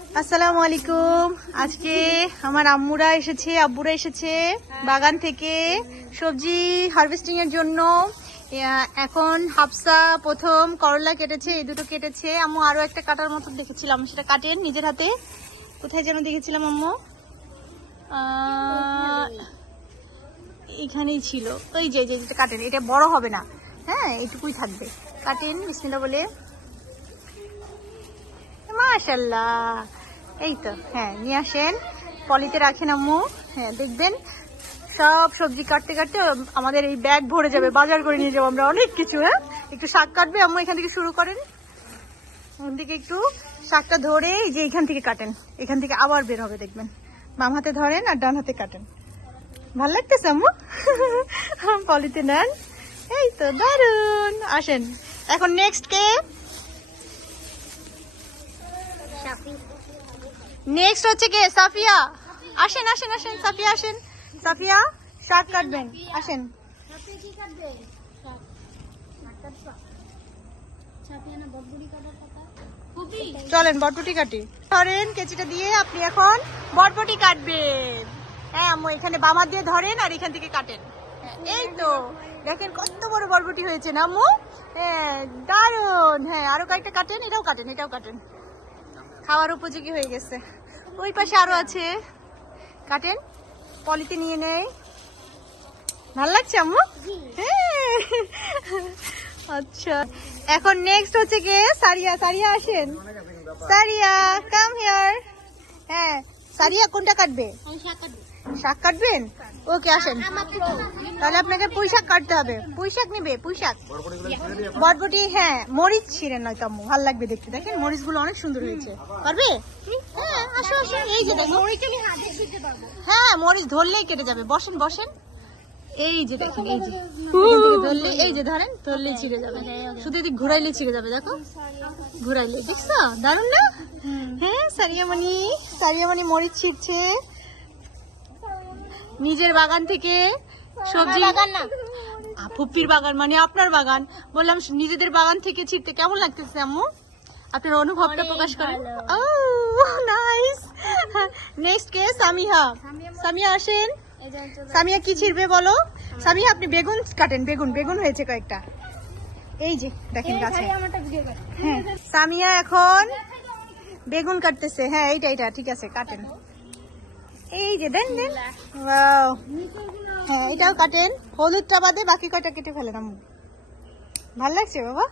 আসসালামু আলাইকুম। আজকে আমার আব্বুরা এসেছে বাগান থেকে সবজি হারভেস্টিং এর জন্য। এখন হাফসা প্রথম করলা কেটেছে, এই দুটো কেটেছে। আম্মু আরো একটা কাটার মতো দেখেছিলাম, সেটা কাটেন নিজের হাতে। কোথায় যেন দেখেছিলাম আম্মু, এইখানেই ছিল। ওই যে যেটা কাটেন, এটা বড় হবে না, হ্যাঁ এইটুকুই থাকবে। কাটেন বিসমিল্লাহ বলে। মাশাআল্লাহ, এই তো। হ্যাঁ নিয়ে আসেন, পলিতে রাখেন আম্মু। হ্যাঁ দেখবেন সব সবজি কাটতে কাটতে আমাদের এই ব্যাগ ভরে যাবে, বাজার করে নিয়ে যাবো আমরা অনেক কিছু। হ্যাঁ একটু শাক কাটবে আম্মু, এখান থেকে শুরু করেন। এখান থেকে একটু শাকটা ধরে এই যে এখান থেকে কাটেন, এখান থেকে আবার বের হবে দেখবেন। বাম হাতে ধরেন আর ডান হাতে কাটেন। ভাল লাগতেছে আম্মু? পলিতে নেন, এই তো দারুন। আসেন এখন নেক্সট কে? নেক্সট হচ্ছে কে? সাফিয়া। আসেন আসেন আসেন সাফিয়া, আসেন সাফিয়া, শাক কাটবেন, আসেন। চলেন বটবটি কাটি। ধরেন কেচিটা দিয়ে আপনি এখন বটবটি কাটবেন। হ্যাঁ আম্মু এখানে বামার দিয়ে ধরেন আর এখান থেকে কাটেন। এই তো দেখেন কত বড় বটবটি হয়েছে না আম্মু? হ্যাঁ দারুন। হ্যাঁ আরো কয়েকটা কাটেন, এটাও কাটেন, এটাও কাটেন। খাওয়ার উপযোগী হয়ে গেছে। ওই পাশে আরো আছে, কাটেন, পলিতে নিয়ে নেই। ভাল লাগছে আম্মু? হ্যাঁ আচ্ছা এখন নেক্সট হচ্ছে কে? সারিয়া। সারিয়া আসেন, সারিয়া কাম হিয়ার। হ্যাঁ সারিয়া কোনটা কাটবে? শাক কাটবেন? ওকে আসেন, তাহলে আপনাকে পুঁই শাক কাটতে হবে। পুঁই শাক নিবে? পুঁই শাক, বটবটি। হ্যাঁ মরিচ ছিঁড়েন নয়তো আম্মু, ভালো লাগবে দেখতে। দেখেন মরিচ গুলো অনেক সুন্দর হয়েছে। পারবে? হ্যাঁ আসো আসো, এই যে দেখো। হ্যাঁ মরিচ ধরলেই কেটে যাবে, বসেন বসেন। এই যে দেখেন, এই যে ধরলে, এই যে ধরেন, ধরলেই ছিঁড়ে যাবে। শুধু এদিকে ঘুরাইলে ছিঁড়ে যাবে, দেখো ঘুরাইলে। দেখছো দারুন না? হ্যাঁ সারিয়ামণি মরিচ ছিঁড়ছে নিজের বাগান থেকে। সবজি বাগান না, ফুপির বাগান, মানে আপনার বাগান। বললাম নিজেদের বাগান থেকে ছিঁড়তে কেমন লাগতেছে আম্মু? আপনার অনুভবটা প্রকাশ করেন। ও নাইস। নেক্সট কে? সামিয়া। সামিয়া আসেন। সামিয়া কি ছিড়বে বলো? সামিয়া আপনি বেগুন কাটেন, বেগুন হয়েছে কয়েকটা, এই যে দেখেন গাছে। হ্যাঁ সামিয়া এখন বেগুন কাটতেছে। হ্যাঁ এইটা ঠিক আছে, কাটেন। এই যে দেন দেন, ওয়াও। হ্যাঁ এটাও কাটেন, হলুদটা বাদে বাকি কয়টা কেটে ফেলেন আম্মু। ভাল লাগছে বাবা?